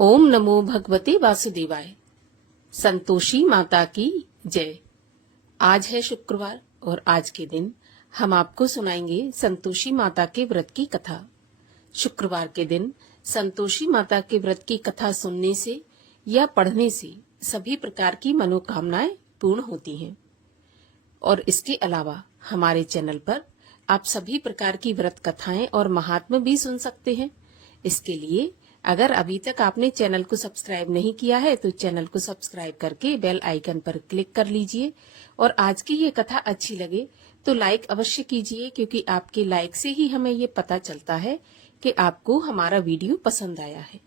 ओम नमो भगवते वासुदेवाय। संतोषी माता की जय। आज है शुक्रवार और आज के दिन हम आपको सुनाएंगे संतोषी माता के व्रत की कथा। शुक्रवार के दिन संतोषी माता के व्रत की कथा सुनने से या पढ़ने से सभी प्रकार की मनोकामनाएं पूर्ण होती हैं। और इसके अलावा हमारे चैनल पर आप सभी प्रकार की व्रत कथाएं और महात्म्य भी सुन सकते हैं। इसके लिए अगर अभी तक आपने चैनल को सब्सक्राइब नहीं किया है तो चैनल को सब्सक्राइब करके बेल आइकन पर क्लिक कर लीजिए। और आज की ये कथा अच्छी लगे तो लाइक अवश्य कीजिए, क्योंकि आपके लाइक से ही हमें ये पता चलता है कि आपको हमारा वीडियो पसंद आया है।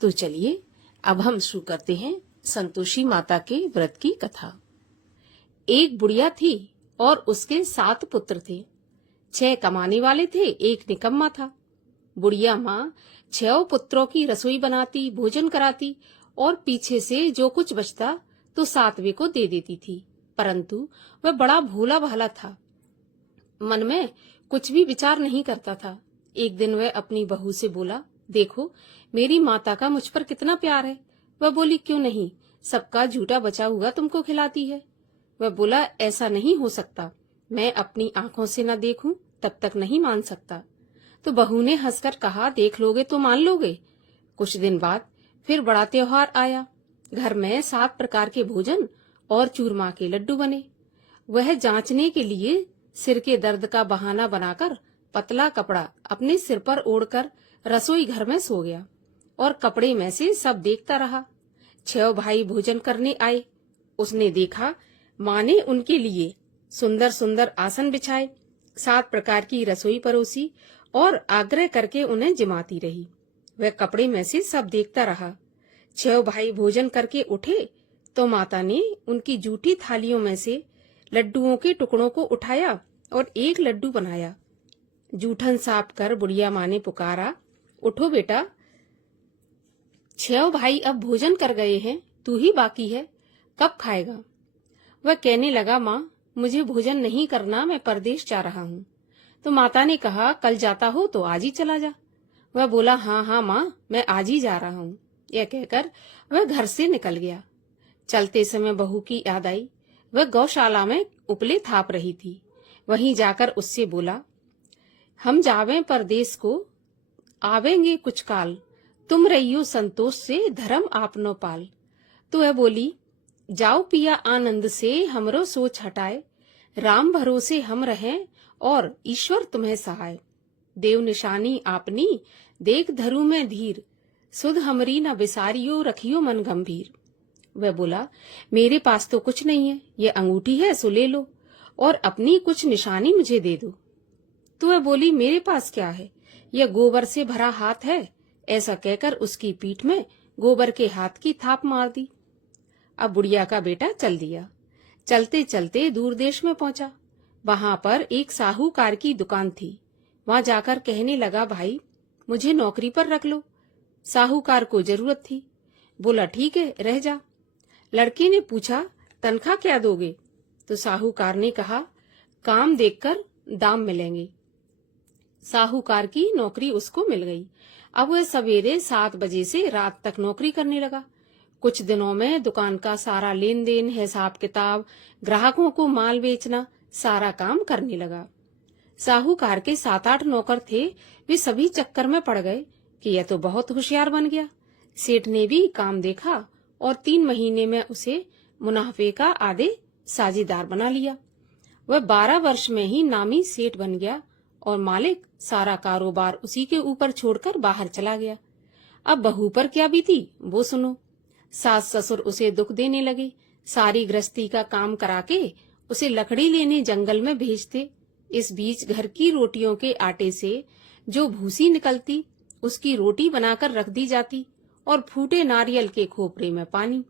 तो चलिए अब हम शुरू करते हैं संतोषी माता के व्रत की कथा। एक बुढ़िया थी और उसके 7 पुत्र थे। 6 कमाने वाले थे, एक निकम्मा था। बुढ़िया माँ 6 पुत्रों की रसोई बनाती, भोजन कराती और पीछे से जो कुछ बचता तो 7वें को दे देती थी। परंतु वह बड़ा भोला भाला था, मन में कुछ भी विचार नहीं करता था। एक दिन वह अपनी बहू से बोला, देखो मेरी माता का मुझ पर कितना प्यार है। वह बोली, क्यों नहीं, सबका झूठा बचा हुआ तुमको खिलाती है। वह बोला, ऐसा नहीं हो सकता, मैं अपनी आंखों से न देखूं तब तक नहीं मान सकता। तो बहू ने हंसकर कहा, देख लोगे तो मान लोगे। कुछ दिन बाद फिर बड़ा त्योहार आया। घर में 7 प्रकार के भोजन और चूरमा के लड्डू बने। वह जांचने के लिए सिर के दर्द का बहाना बनाकर पतला कपड़ा अपने सिर पर ओढ़कर रसोई घर में सो गया और कपड़े में से सब देखता रहा। 6 भाई भोजन करने आए। उसने देखा माँ ने उनके लिए सुंदर सुंदर आसन बिछाए, 7 प्रकार की रसोई परोसी और आग्रह करके उन्हें जिमाती रही। वह कपड़े में से सब देखता रहा। 6 भाई भोजन करके उठे तो माता ने उनकी जूठी थालियों में से लड्डुओं के टुकड़ों को उठाया और एक लड्डू बनाया। जूठन साफ कर बुढ़िया माँ ने पुकारा, उठो बेटा, 6 भाई अब भोजन कर गए हैं, तू ही बाकी है, कब खाएगा। वह कहने लगा, माँ मुझे भोजन नहीं करना, मैं परदेश जा रहा हूँ। तो माता ने कहा, कल जाता हो तो आज ही चला जा। वह बोला, हाँ हाँ माँ, मैं आज ही जा रहा हूँ। यह कहकर वह घर से निकल गया। चलते समय बहू की याद आई। वह गौशाला में उपले थाप रही थी। वहीं जाकर उससे बोला, हम जावें परदेश को, आवेंगे कुछ काल, तुम रहियो संतोष से, धर्म आपनो पाल। तो वह बोली, जाओ पिया आनंद से, हमरो सोच हटाए, राम भरोसे हम रहें और ईश्वर तुम्हें सहाय। देव निशानी आपनी, देख धरु में धीर, सुध हमरी न बिसारियो, रखियो मन गंभीर। वह बोला, मेरे पास तो कुछ नहीं है, ये अंगूठी है सो ले लो और अपनी कुछ निशानी मुझे दे दो। तो वह बोली, मेरे पास क्या है, यह गोबर से भरा हाथ है। ऐसा कहकर उसकी पीठ में गोबर के हाथ की थाप मार दी। अब बुढ़िया का बेटा चल दिया। चलते चलते दूर देश में पहुंचा। वहां पर एक साहूकार की दुकान थी। वहां जाकर कहने लगा, भाई मुझे नौकरी पर रख लो। साहूकार को जरूरत थी। बोला, ठीक है, रह जा। लड़के ने पूछा, तनख्वाह क्या दोगे। तो साहूकार ने कहा, काम देखकर दाम मिलेंगे। साहूकार की नौकरी उसको मिल गई। अब वह सवेरे 7 बजे से रात तक नौकरी करने लगा। कुछ दिनों में दुकान का सारा लेन देन, हिसाब किताब, ग्राहकों को माल बेचना, सारा काम करने लगा। साहूकार के 7-8 नौकर थे। वे सभी चक्कर में पड़ गए कि यह तो बहुत होशियार बन गया। सेठ ने भी काम देखा और 3 महीने में उसे मुनाफे का आधे साझेदार बना लिया। वह 12 वर्ष में ही नामी सेठ बन गया और मालिक सारा कारोबार उसी के ऊपर छोड़कर बाहर चला गया। अब बहू पर क्या बीती वो सुनो। सास ससुर उसे दुख देने लगे। सारी गृहस्थी का काम करा के उसे लकड़ी लेने जंगल में भेजते। इस बीच घर की रोटियों के आटे से जो भूसी निकलती उसकी रोटी बनाकर रख दी जाती और फूटे नारियल के खोपरे में पानी।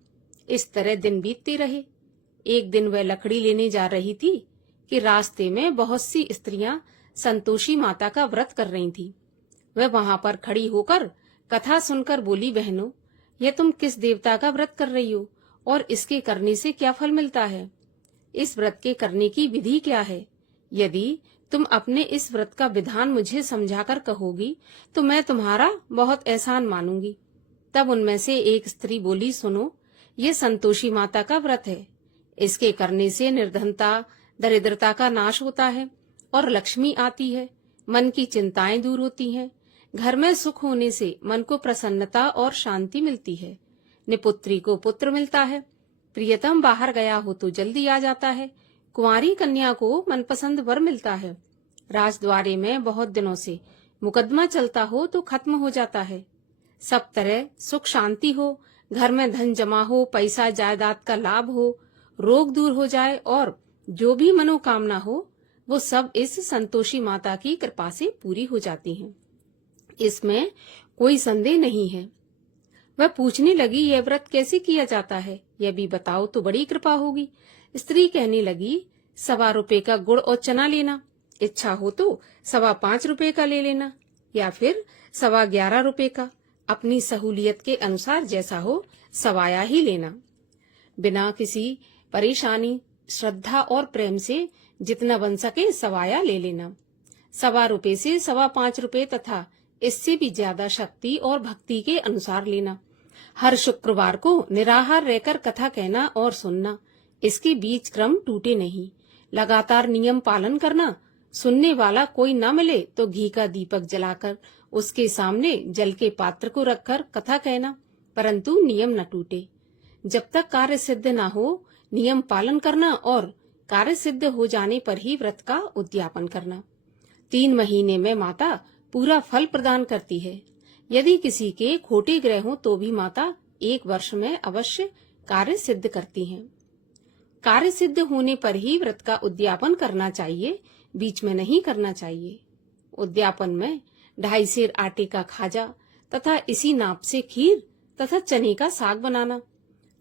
इस तरह दिन बीतते रहे। एक दिन वह लकड़ी लेने जा रही थी कि रास्ते में बहुत सी स्त्रियां संतोषी माता का व्रत कर रही थी। वह वहां पर खड़ी होकर कथा सुनकर बोली, बहनों यह तुम किस देवता का व्रत कर रही हो और इसके करने से क्या फल मिलता है। इस व्रत के करने की विधि क्या है। यदि तुम अपने इस व्रत का विधान मुझे समझाकर कहोगी तो मैं तुम्हारा बहुत एहसान मानूंगी। तब उनमें से एक स्त्री बोली, सुनो, ये संतोषी माता का व्रत है। इसके करने से निर्धनता, दरिद्रता का नाश होता है और लक्ष्मी आती है। मन की चिंताएं दूर होती हैं। घर में सुख होने से मन को प्रसन्नता और शांति मिलती है। निपुत्री को पुत्र मिलता है। प्रियतम बाहर गया हो तो जल्दी आ जाता है। कुंवारी कन्या को मनपसंद वर मिलता है। राजद्वारे में बहुत दिनों से मुकदमा चलता हो तो खत्म हो जाता है। सब तरह सुख शांति हो, घर में धन जमा हो, पैसा जायदाद का लाभ हो, रोग दूर हो जाए और जो भी मनोकामना हो वो सब इस संतोषी माता की कृपा से पूरी हो जाती हैं। इसमें कोई संदेह नहीं है। वह पूछने लगी, यह व्रत कैसे किया जाता है, यह भी बताओ तो बड़ी कृपा होगी। स्त्री कहने लगी, 1.25 रुपए का गुड़ और चना लेना, इच्छा हो तो 5.25 रुपए का ले लेना या फिर 11.25 रुपए का, अपनी सहूलियत के अनुसार जैसा हो सवाया ही लेना। बिना किसी परेशानी, श्रद्धा और प्रेम से जितना बन सके सवाया ले लेना। 1.25 रुपए से 5.25 रुपए तथा इससे भी ज्यादा शक्ति और भक्ति के अनुसार लेना। हर शुक्रवार को निराहार रहकर कथा कहना और सुनना। इसके बीच क्रम टूटे नहीं। लगातार नियम पालन करना। सुनने वाला कोई न मिले तो घी का दीपक जलाकर उसके सामने जल के पात्र को रखकर कथा कहना, परंतु नियम न टूटे। जब तक कार्य सिद्ध न हो नियम पालन करना और कार्य सिद्ध हो जाने पर ही व्रत का उद्यापन करना। 3 महीने में माता पूरा फल प्रदान करती है। यदि किसी के खोटे ग्रह हों तो भी माता 1 वर्ष में अवश्य कार्य सिद्ध करती हैं। कार्य सिद्ध होने पर ही व्रत का उद्यापन करना चाहिए, बीच में नहीं करना चाहिए। उद्यापन में 2.5 सेर आटे का खाजा तथा इसी नाप से खीर तथा चने का साग बनाना,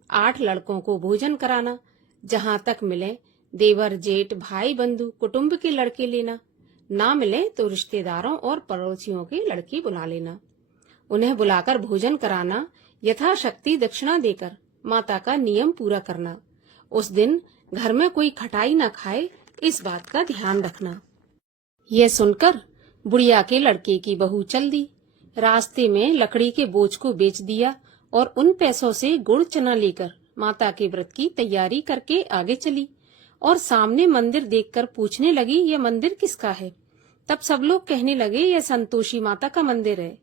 8 लड़कों को भोजन कराना, जहाँ तक मिले देवर जेठ भाई बंधु कुटुंब के लड़के लेना, ना मिले तो रिश्तेदारों और पड़ोसियों के लड़के बुला लेना। उन्हें बुलाकर भोजन कराना, यथाशक्ति दक्षिणा देकर माता का नियम पूरा करना। उस दिन घर में कोई खटाई न खाए, इस बात का ध्यान रखना। यह सुनकर बुढ़िया के लड़के की बहू चल दी। रास्ते में लकड़ी के बोझ को बेच दिया और उन पैसों से गुड़ चना लेकर माता के व्रत की तैयारी करके आगे चली और सामने मंदिर देखकर पूछने लगी, यह मंदिर किसका है? तब सब लोग कहने लगे, यह संतोषी माता का मंदिर है।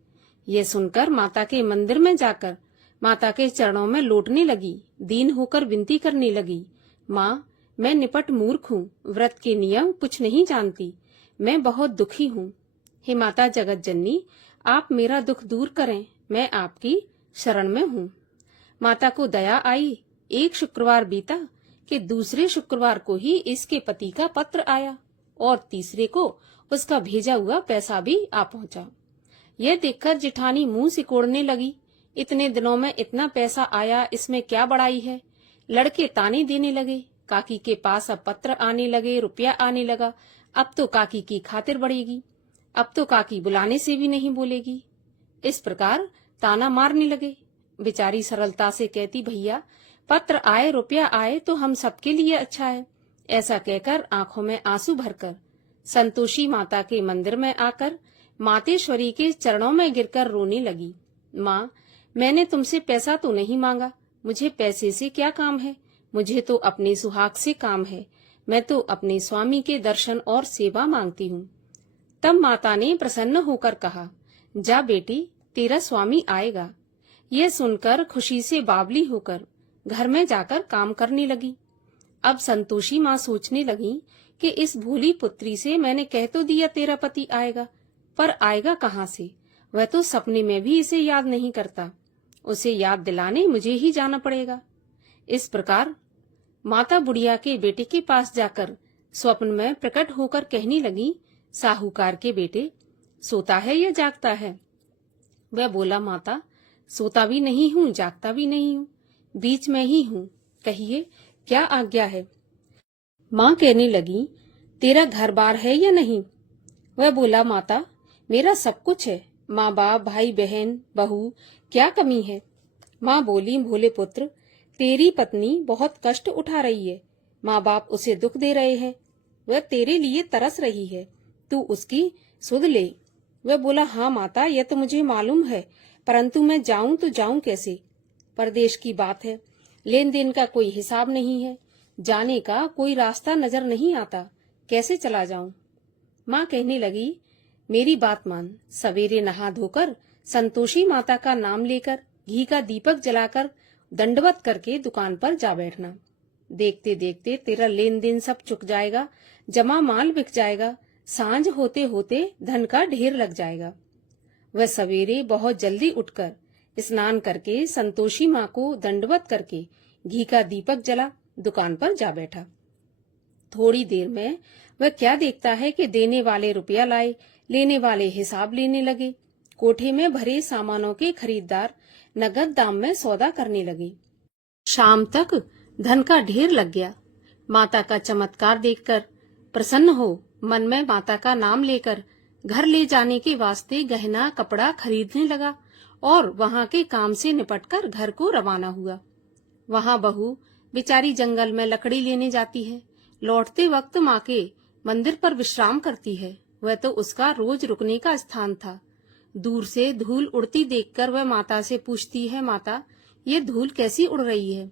यह सुनकर माता के मंदिर में जाकर माता के चरणों में लौटने लगी। दीन होकर विनती करने लगी, माँ, मैं निपट मूर्ख हूँ, व्रत के नियम कुछ नहीं जानती, मैं बहुत दुखी हूँ। हे माता जगत जननी, आप मेरा दुख दूर करें, मैं आपकी शरण में हूँ। माता को दया आई। एक शुक्रवार बीता कि दूसरे शुक्रवार को ही इसके पति का पत्र आया और तीसरे को उसका भेजा हुआ पैसा भी आ पहुंचा। यह देखकर जिठानी मुंह सिकोड़ने लगी, इतने दिनों में इतना पैसा आया, इसमें क्या बड़ाई है। लड़के ताने देने लगे। काकी के पास अब पत्र आने लगे, रुपया आने लगा, अब तो काकी की खातिर बढ़ेगी, अब तो काकी बुलाने से भी नहीं बोलेगी। इस प्रकार ताना मारने लगे। बेचारी सरलता से कहती, भैया पत्र आए, रुपया आए तो हम सबके लिए अच्छा है। ऐसा कहकर आंखों में आंसू भरकर संतोषी माता के मंदिर में आकर मातेश्वरी के चरणों में गिरकर रोने लगी। माँ, मैंने तुमसे पैसा तो नहीं मांगा, मुझे पैसे से क्या काम है, मुझे तो अपने सुहाग से काम है, मैं तो अपने स्वामी के दर्शन और सेवा मांगती हूँ। तब माता ने प्रसन्न होकर कहा, जा बेटी, तेरा स्वामी आएगा। यह सुनकर खुशी से बावली होकर घर में जाकर काम करने लगी। अब संतोषी माँ सोचने लगी कि इस भोली पुत्री से मैंने कह तो दिया तेरा पति आएगा, पर आएगा कहाँ से? वह तो सपने में भी इसे याद नहीं करता, उसे याद दिलाने मुझे ही जाना पड़ेगा। इस प्रकार माता बुढ़िया के बेटे के पास जाकर स्वप्न में प्रकट होकर कहने लगी, साहूकार के बेटे, सोता है या जागता है? वह बोला, माता, सोता भी नहीं हूँ, जागता भी नहीं हूँ, बीच में ही हूँ, कहिए क्या आज्ञा है? माँ कहने लगी, तेरा घर बार है या नहीं? वह बोला, माता, मेरा सब कुछ है, माँ बाप भाई बहन बहू, क्या कमी है? माँ बोली, भोले पुत्र, तेरी पत्नी बहुत कष्ट उठा रही है, माँ बाप उसे दुख दे रहे हैं, वह तेरे लिए तरस रही है, तू उसकी सुध ले। वह बोला, हाँ माता, यह तो मुझे मालूम है, परंतु मैं जाऊं तो जाऊं कैसे? परदेश की बात है, लेन देन का कोई हिसाब नहीं है, जाने का कोई रास्ता नजर नहीं आता, कैसे चला जाऊं? माँ कहने लगी, मेरी बात मान, सवेरे नहा धोकर संतोषी माता का नाम लेकर घी का दीपक जलाकर दंडवत करके दुकान पर जा बैठना। देखते देखते तेरा लेन देन सब चुक जाएगा, जमा माल बिक जाएगा, सांझ होते होते धन का ढेर लग जाएगा। वह सवेरे बहुत जल्दी उठकर स्नान करके संतोषी माँ को दंडवत करके घी का दीपक जला दुकान पर जा बैठा। थोड़ी देर में वह क्या देखता है कि देने वाले रुपया लाए, लेने वाले हिसाब लेने लगे। कोठे में भरे सामानों के खरीदार नगद दाम में सौदा करने लगे। शाम तक धन का ढेर लग गया। माता का चमत्कार देखकर प्रसन्न हो मन में माता का नाम लेकर घर ले जाने के वास्ते गहना कपड़ा खरीदने लगा और वहां के काम से निपटकर घर को रवाना हुआ। वहां बहू बेचारी जंगल में लकड़ी लेने जाती है। लौटते वक्त माँ के मंदिर पर विश्राम करती है। वह तो उसका रोज रुकने का स्थान था। दूर से धूल उड़ती देखकर वह माता से पूछती है, माता ये धूल कैसी उड़ रही है?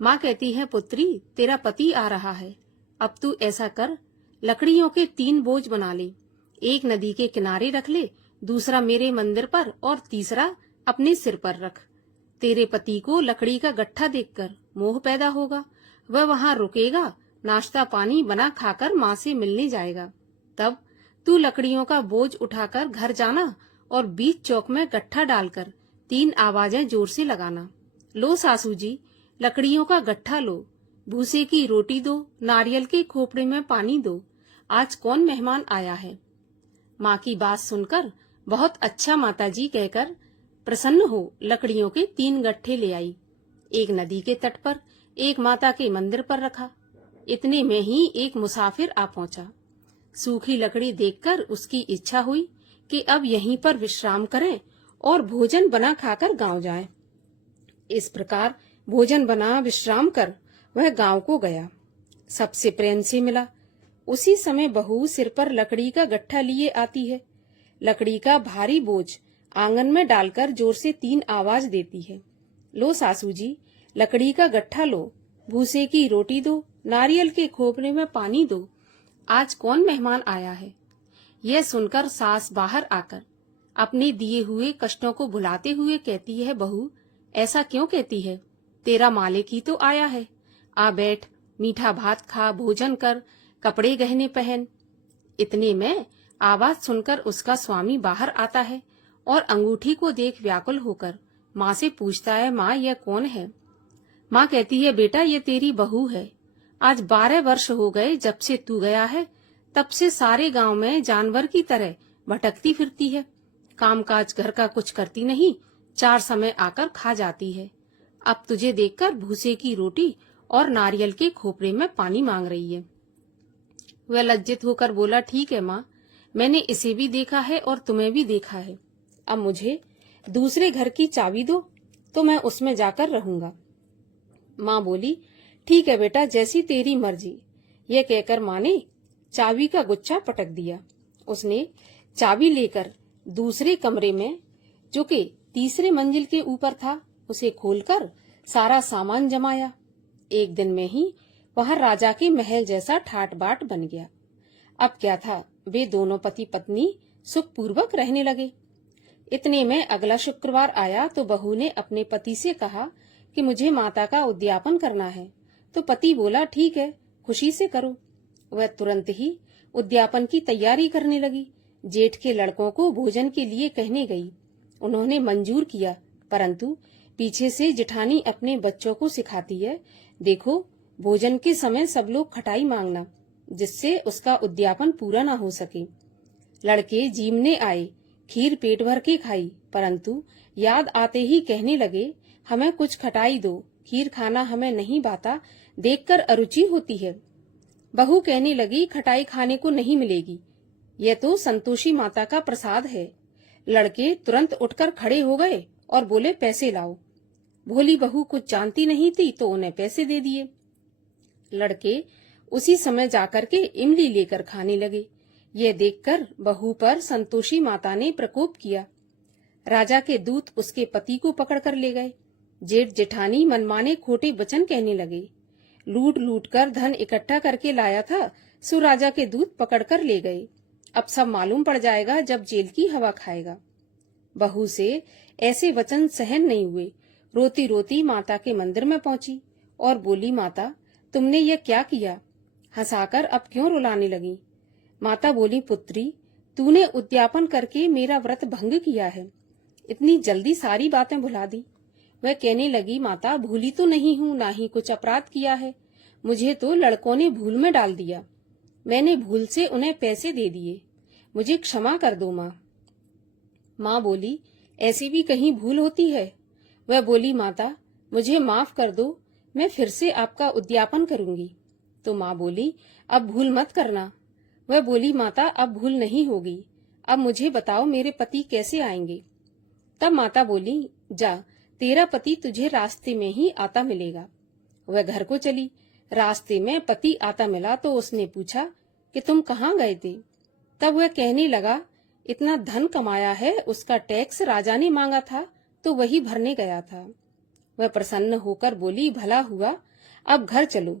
माँ कहती है, पुत्री तेरा पति आ रहा है, अब तू ऐसा कर, लकड़ियों के 3 बोझ बना ले, एक नदी के किनारे रख ले, दूसरा मेरे मंदिर पर और तीसरा अपने सिर पर रख। तेरे पति को लकड़ी का गट्ठा देखकर मोह पैदा होगा, वह वहां रुकेगा, नाश्ता पानी बना खाकर माँ से मिलने जाएगा। तब तू लकड़ियों का बोझ उठाकर घर जाना और बीच चौक में गट्ठा डालकर 3 आवाजें जोर से लगाना, लो सासू जी लकड़ियों का गट्ठा लो, भूसे की रोटी दो, नारियल के खोपड़े में पानी दो, आज कौन मेहमान आया है। माँ की बात सुनकर बहुत अच्छा माताजी कहकर प्रसन्न हो लकड़ियों के 3 गट्ठे ले आई। एक नदी के तट पर, एक माता के मंदिर पर रखा। इतने में ही एक मुसाफिर आ पहुंचा। सूखी लकड़ी देखकर उसकी इच्छा हुई कि अब यहीं पर विश्राम करें और भोजन बना खाकर गांव जाएं। इस प्रकार भोजन बना विश्राम कर वह गांव को गया। सबसे प्रेम से मिला। उसी समय बहू सिर पर लकड़ी का गट्ठा लिए आती है। लकड़ी का भारी बोझ आंगन में डालकर जोर से 3 आवाज देती है, लो सासू जी लकड़ी का गट्ठा लो, भूसे की रोटी दो, नारियल के खोपड़े में पानी दो, आज कौन मेहमान आया है। यह सुनकर सास बाहर आकर अपने दिए हुए कष्टों को भुलाते हुए कहती है, बहू ऐसा क्यों कहती है, तेरा मालिक ही तो आया है, आ बैठ, मीठा भात खा, भोजन कर, कपड़े गहने पहन। इतने में आवाज सुनकर उसका स्वामी बाहर आता है और अंगूठी को देख व्याकुल होकर माँ से पूछता है, माँ यह कौन है। माँ कहती है, बेटा ये तेरी बहू है, आज 12 वर्ष हो गए जब से तू गया है, तब से सारे गांव में जानवर की तरह भटकती फिरती है, कामकाज घर का कुछ करती नहीं, 4 समय आकर खा जाती है। अब तुझे देखकर भूसे की रोटी और नारियल के खोपड़े में पानी मांग रही है। वह लज्जित होकर बोला, ठीक है माँ, मैंने इसे भी देखा है और तुम्हें भी देखा है, अब मुझे दूसरे घर की चाबी दो तो मैं उसमें जाकर रहूंगा। माँ बोली, ठीक है बेटा, जैसी तेरी मर्जी। यह कहकर माँ ने चाबी का गुच्छा पटक दिया। उसने चाबी लेकर दूसरे कमरे में, जो कि तीसरे मंजिल के ऊपर था, उसे खोलकर सारा सामान जमाया। एक दिन में ही वह राजा के महल जैसा ठाट बाट बन गया। अब क्या था, वे दोनों पति पत्नी सुखपूर्वक रहने लगे। इतने में अगला शुक्रवार आया तो बहू ने अपने पति से कहा कि मुझे माता का उद्यापन करना है। तो पति बोला, ठीक है, खुशी से करो। वह तुरंत ही उद्यापन की तैयारी करने लगी। जेठ के लड़कों को भोजन के लिए कहने गई। उन्होंने मंजूर किया, परंतु पीछे से जिठानी अपने बच्चों को सिखाती है, देखो भोजन के समय सब लोग खटाई मांगना, जिससे उसका उद्यापन पूरा ना हो सके। लड़के जीमने आए, खीर पेट भर के खाई, परंतु याद आते ही कहने लगे, हमें कुछ खटाई दो, खीर खाना हमें नहीं भाता, देखकर अरुचि होती है। बहू कहने लगी, खटाई खाने को नहीं मिलेगी, यह तो संतोषी माता का प्रसाद है। लड़के तुरंत उठकर खड़े हो गए और बोले, पैसे लाओ। भोली बहू कुछ जानती नहीं थी तो उन्हें पैसे दे दिए। लड़के उसी समय जाकर के इमली लेकर खाने लगे। यह देखकर बहू पर संतोषी माता ने प्रकोप किया। राजा के दूत उसके पति को पकड़ कर ले गए। जेठ जेठानी मनमाने खोटे वचन कहने लगे। लूट लूट कर धन इकट्ठा करके लाया था, सो राजा के दूत पकड़ कर ले गए। अब सब मालूम पड़ जाएगा जब जेल की हवा खाएगा। बहू से ऐसे वचन सहन नहीं हुए। रोती रोती माता के मंदिर में पहुंची और बोली, माता तुमने यह क्या किया? हंसाकर अब क्यों रुलाने लगी? माता बोली, पुत्री तूने उद्यापन करके मेरा व्रत भंग किया है। इतनी जल्दी सारी बातें भुला दी। वह कहने लगी, माता भूली तो नहीं हूँ, ना ही कुछ अपराध किया है। मुझे तो लड़कों ने भूल में डाल दिया। मैंने भूल से उन्हें पैसे दे दिए। मुझे क्षमा कर दो माँ। माँ बोली, ऐसी भी कहीं भूल होती है? वह बोली, माता मुझे माफ कर दो, मैं फिर से आपका उद्यापन करूंगी। तो माँ बोली, अब भूल मत करना। वह बोली, माता अब भूल नहीं होगी। अब मुझे बताओ मेरे पति कैसे आएंगे? तब माता बोली, जा तेरा पति तुझे रास्ते में ही आता मिलेगा। वह घर को चली। रास्ते में पति आता मिला तो उसने पूछा कि तुम कहाँ गए थे? तब वह कहने लगा, इतना धन कमाया है, उसका टैक्स राजा ने मांगा था तो वही भरने गया था। वह प्रसन्न होकर बोली, भला हुआ, अब घर चलो।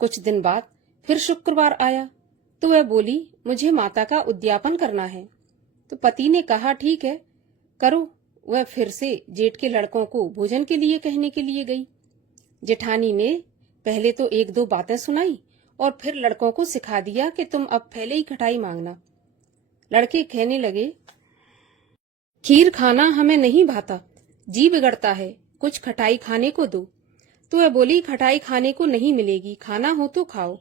कुछ दिन बाद फिर शुक्रवार आया तो वह बोली, मुझे माता का उद्यापन करना है। तो पति ने कहा, ठीक है करो। वह फिर से जेठ के लड़कों को भोजन के लिए कहने के लिए गई। जेठानी ने पहले तो एक दो बातें सुनाई और फिर लड़कों को सिखा दिया कि तुम अब पहले ही खटाई मांगना। लड़के कहने लगे, खीर खाना हमें नहीं भाता, जी बिगड़ता है, कुछ खटाई खाने को दो। तो वह बोली, खटाई खाने को नहीं मिलेगी, खाना हो तो खाओ।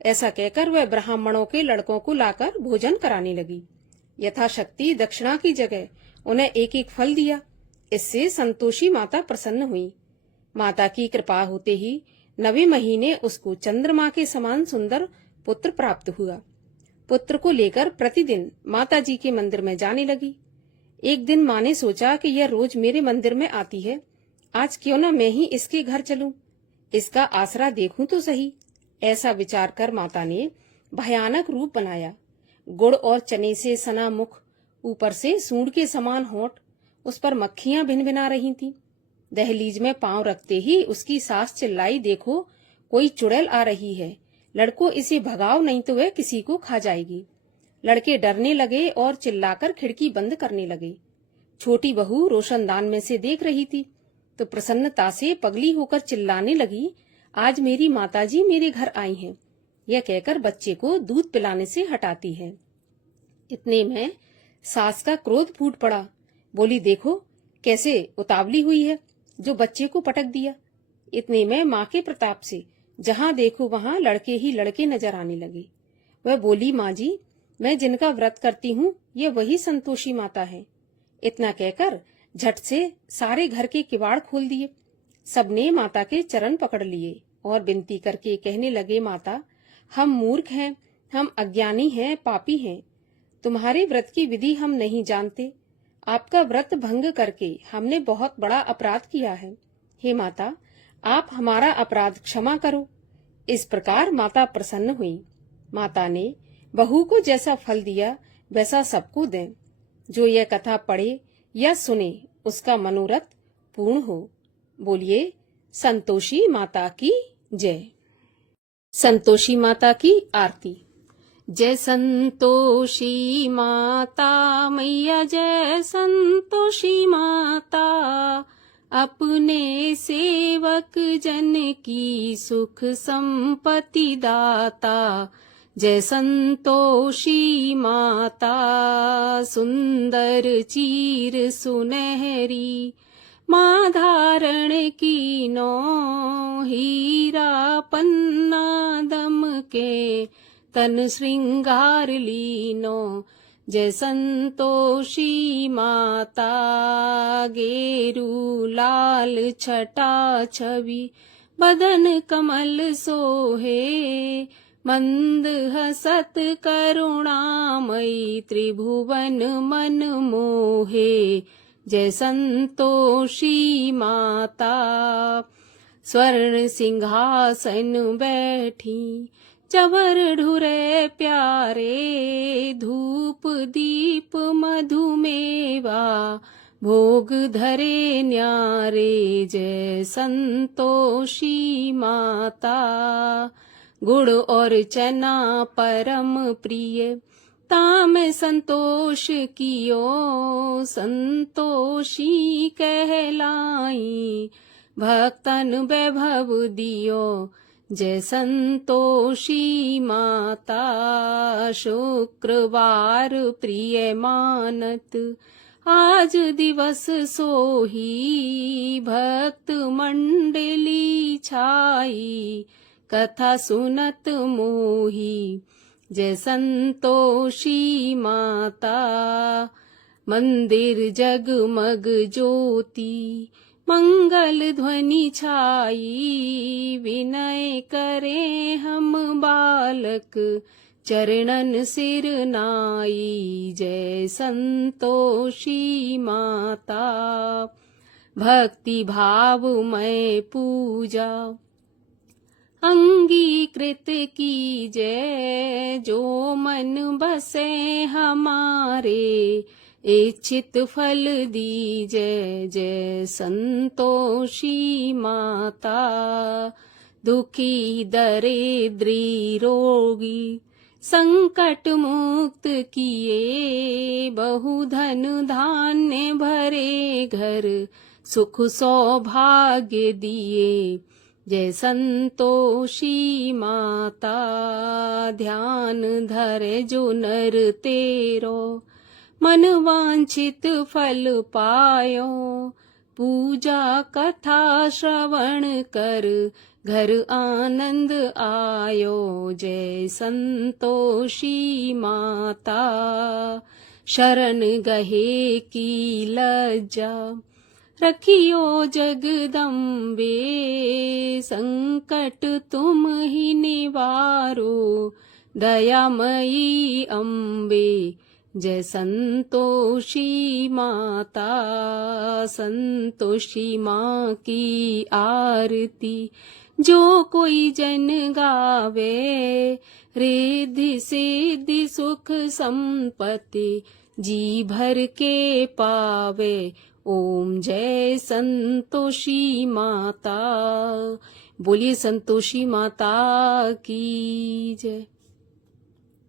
ऐसा कहकर वह ब्राह्मणों के लड़कों को लाकर भोजन कराने लगी। यथाशक्ति दक्षिणा की जगह उन्हें एक एक फल दिया। इससे संतोषी माता प्रसन्न हुई। माता की कृपा होते ही 9वें महीने उसको चंद्रमा के समान सुंदर पुत्र प्राप्त हुआ। पुत्र को लेकर प्रतिदिन माता जी के मंदिर में जाने लगी। एक दिन माँ ने सोचा कि यह रोज मेरे मंदिर में आती है, आज क्यों न मैं ही इसके घर चलूं, इसका आसरा देखूं तो सही। ऐसा विचार कर माता ने भयानक रूप बनाया। गुड़ और चने से सना मुख, ऊपर से सूंड के समान होंठ, उस पर मक्खियां भिनभिना रही थीं। दहलीज में पांव रखते ही उसकी सास चिल्लाई, देखो कोई चुड़ैल आ रही है, लड़कों इसे भगाओ नहीं तो वह किसी को खा जाएगी। लड़के डरने लगे और चिल्लाकर खिड़की बंद करने लगे। छोटी बहू रोशनदान में से देख रही थी तो प्रसन्नता से पगली होकर चिल्लाने लगी, आज मेरी माताजी मेरे घर आई हैं। यह कहकर बच्चे को दूध पिलाने से हटाती है। इतने में सास का क्रोध फूट पड़ा। बोली, देखो कैसे उतावली हुई है, जो बच्चे को पटक दिया। इतने में माँ के प्रताप से जहाँ देखो वहाँ लड़के ही लड़के नजर आने लगे। वह बोली, माँ जी मैं जिनका व्रत करती हूँ ये वही संतोषी माता है। इतना कहकर झट से सारे घर के किवाड़ खोल दिए। सबने माता के चरण पकड़ लिए और विनती करके कहने लगे, माता हम मूर्ख हैं, हम अज्ञानी हैं, पापी हैं। तुम्हारे व्रत की विधि हम नहीं जानते। आपका व्रत भंग करके हमने बहुत बड़ा अपराध किया है। हे माता आप हमारा अपराध क्षमा करो। इस प्रकार माता प्रसन्न हुई। माता ने बहू को जैसा फल दिया वैसा सबको दें। जो यह कथा पढ़े या सुने उसका मनोरथ पूर्ण हो। बोलिए संतोषी माता की जय। संतोषी माता की आरती। जय संतोषी माता मैया, जय संतोषी माता, अपने सेवक जन की सुख संपत्ति दाता। जय संतोषी माता, सुंदर चीर सुनहरी, माँ धारण कीनो, हीरा पन्ना दमके, तन श्रृंगार लीनो। जय संतोषी माता, गेरू लाल छटा छवि, बदन कमल सोहे, मंद हसत करुणामयी, त्रिभुवन मन मोहे। जय संतोषी माता, स्वर्ण सिंहासन बैठी, चवर ढुरे प्यारे, धूप दीप मधुमेवा, भोग धरे न्यारे जय संतोषी माता। गुड़ और चना परम प्रिय ताम संतोष कियो, संतोषी कहलाई भक्तन वैभव दियो। जय संतोषी माता। शुक्रवार प्रिय मानत आज दिवस सोही, भक्त मंडली छाई कथा सुनत मोही। जय संतोषी माता। मंदिर जगमग ज्योति मंगल ध्वनि छाई, विनय करे हम बालक चरणन सिर नाई। जय संतोषी माता। भक्ति भावमय पूजा अंगीकृत की जय, जो मन बसे हमारे इच्छित फल दीजै। जय संतोषी माता। दुखी दरिद्री रोगी संकट मुक्त किए, बहुधन धान्य भरे घर सुख सौभाग्य दिए। जय संतोषी माता। ध्यान धरे जो नर तेरो, मन वांछित फल पायो। पूजा कथा श्रवण कर, घर आनंद आयो। जय संतोषी माता। शरण गहे की लज्जा रखियो जगदम्बे, संकट तुम ही निवारो दयामयी अम्बे। जय संतोषी माता। संतोषी माँ की आरती जो कोई जन गावे, रिद्धि सिद्धि सुख संपत्ति जी भर के पावे। ओम जय संतोषी माता। बोलिए संतोषी माता की जय।